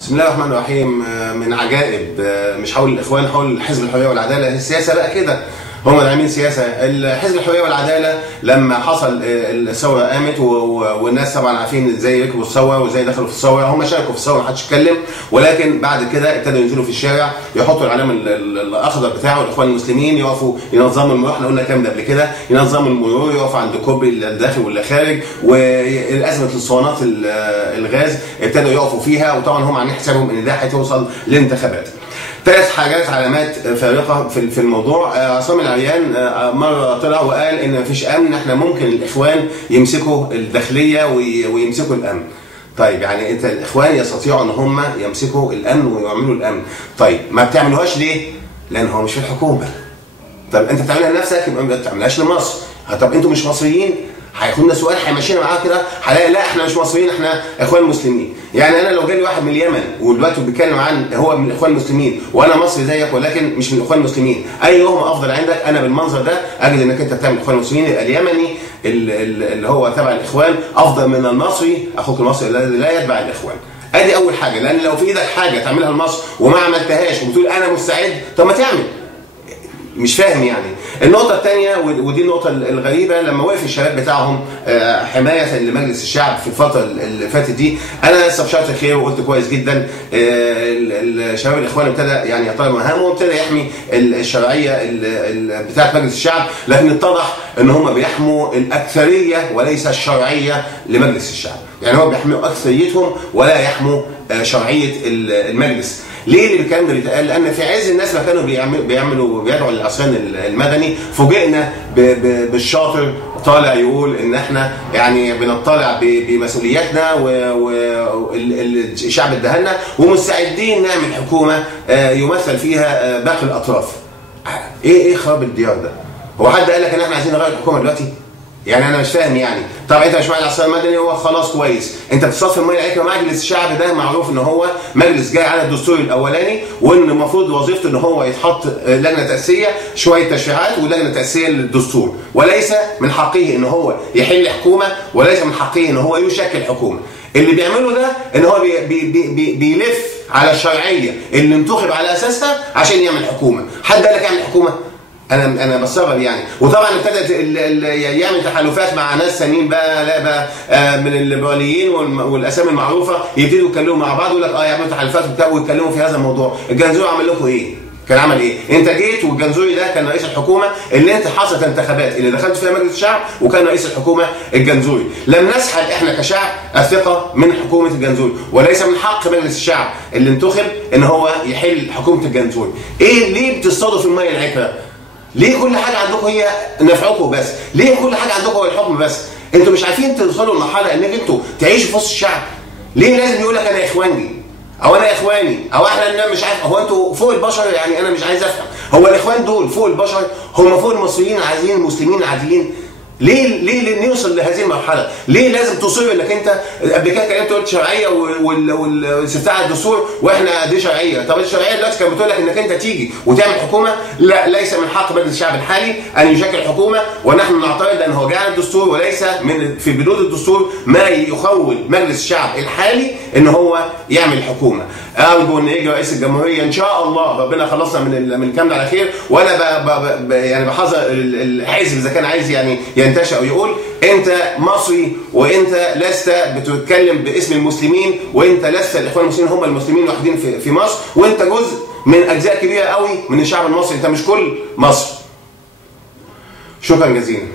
بسم الله الرحمن الرحيم. من عجائب، مش حول الاخوان، حول حزب الحريه والعداله. السياسه بقى كده، هم اللي عاملين سياسه. حزب الحريه والعداله لما حصل الثوره قامت والناس طبعا عارفين ازاي ركبوا الثوره وازاي دخلوا في الثوره. هم شاركوا في الثوره محدش اتكلم، ولكن بعد كده ابتدوا ينزلوا في الشارع يحطوا العلم الاخضر بتاعه الاخوان المسلمين، يقفوا ينظموا المرور. احنا قلنا الكلام ده قبل كده، ينظموا المرور، يقفوا عند كوبري الداخل واللي خارج. والازمه الاسطوانات الغاز ابتدوا يقفوا فيها، وطبعا هم عاملين حسابهم ان ده هتوصل للانتخابات. ثلاث حاجات علامات فارقه في الموضوع. عصام العريان مره طلع وقال ان مفيش امن، احنا ممكن الاخوان يمسكوا الداخليه ويمسكوا الامن. طيب يعني انت الاخوان يستطيعوا ان هم يمسكوا الامن ويعملوا الامن، طيب ما بتعملوهاش ليه؟ لان هو مش في الحكومه. طب انت بتعملها لنفسك، يبقى ما بتعملهاش لمصر. طب انتوا مش مصريين؟ هياخدنا سؤال هيمشينا معاه كده، هلاقي لا احنا مش مصريين، احنا اخوان مسلمين. يعني انا لو جالي واحد من اليمن ودلوقتي بيتكلم عن هو من الاخوان المسلمين وانا مصري زيك ولكن مش من الاخوان المسلمين، ايهم افضل عندك؟ انا بالمنظر ده اجد انك انت بتعمل الاخوان المسلمين. يبقى اليمني اللي هو تبع الاخوان افضل من المصري اخوك المصري الذي لا يتبع الاخوان. ادي اول حاجه، لان لو في ايدك حاجه تعملها لمصر وما عملتهاش وبتقول انا مستعد، طب ما تعمل. مش فاهم يعني. النقطة الثانية ودي النقطة الغريبة، لما وقف الشباب بتاعهم حماية لمجلس الشعب في الفترة اللي فاتت دي، أنا استبشرت خير وقلت كويس جدا. الشباب الإخوان ابتدى يعني يطالب مهامه وابتدى يحمي الشرعية بتاعة مجلس الشعب، لكن اتضح إن هم بيحموا الأكثرية وليس الشرعية لمجلس الشعب. يعني هم بيحموا أكثريتهم ولا يحموا شرعية المجلس. ليه الكلام ده بيتقال؟ لان في عز الناس ما كانوا بيدعوا للعصيان المدني، فوجئنا بالشاطر طالع يقول ان احنا يعني بنطلع بمسؤولياتنا والشعب ادهلنا ومستعدين نعمل حكومه يمثل فيها باقي الاطراف. ايه خراب الديار ده؟ هو حد قال لك ان احنا عايزين نغير الحكومه دلوقتي؟ يعني انا مش فاهم يعني. طب انت مش مع العصيان المدني، هو خلاص كويس، انت بتصفي الميه العكره. مجلس الشعب ده معروف ان هو مجلس جاي على الدستور الاولاني، وان المفروض وظيفته ان هو يتحط لجنه تاسيسيه شويه تشريعات ولجنه تاسيسيه للدستور، وليس من حقه ان هو يحل حكومه، وليس من حقه ان هو يشكل حكومه. اللي بيعمله ده ان هو بيلف على الشرعيه اللي انتخب على اساسها عشان يعمل حكومه. حد قال لك اعمل حكومه؟ انا بستغرب يعني. وطبعا ابتدت يعمل تحالفات مع ناس ثانيين بقى، لا بقى من الليبراليين والاسامي المعروفه، يبتدوا يتكلموا مع بعض ويقول لك يعملوا تحالفات ويتكلموا في هذا الموضوع. الجنزوري عمل لكم ايه؟ كان عمل ايه؟ انت جيت والجنزوري ده كان رئيس الحكومه اللي انت حصلت انتخابات اللي دخلت فيها مجلس الشعب، وكان رئيس الحكومه الجنزوري. لم نسحب احنا كشعب الثقه من حكومه الجنزوري، وليس من حق مجلس الشعب اللي انتخب ان هو يحل حكومه الجنزوري. ايه ليه بتصطادوا في الميه العكره؟ ليه كل حاجه عندكم هي نفعكم بس؟ ليه كل حاجه عندكم هو الحكم بس؟ انتوا مش عارفين توصلوا لمرحله انك انتوا تعيشوا في وسط الشعب؟ ليه لازم يقول لك انا اخواني او انا اخواني او احنا مش عارف؟ هو انتوا فوق البشر؟ يعني انا مش عايز افهم، هو الاخوان دول فوق البشر؟ هم فوق المصريين العاديين المسلمين العاديين؟ ليه نوصل لهذه المرحله؟ ليه لازم تصر انك انت قبل كده كلمت قلت شرعيه والاستفتاء على الدستور واحنا دي شرعيه؟ طب الشرعيه دلوقتي كانت بتقول لك انك انت تيجي وتعمل حكومه؟ لا، ليس من حق مجلس الشعب الحالي ان يشكل حكومه، ونحن نعترض لان هو جاء على الدستور، وليس في بنود الدستور ما يخول مجلس الشعب الحالي ان هو يعمل حكومه. ارجو ان يجي رئيس الجمهوريه ان شاء الله، ربنا خلصنا من الكلام ده على خير. وانا يعني بحذر الحزب اذا كان عايز يعني ينتشر او يقول انت مصري وانت لست بتتكلم باسم المسلمين، وانت لست الاخوان المسلمين هم المسلمين الوحيدين في مصر، وانت جزء من اجزاء كبيره قوي من الشعب المصري، انت مش كل مصر. شكرا جزيلا.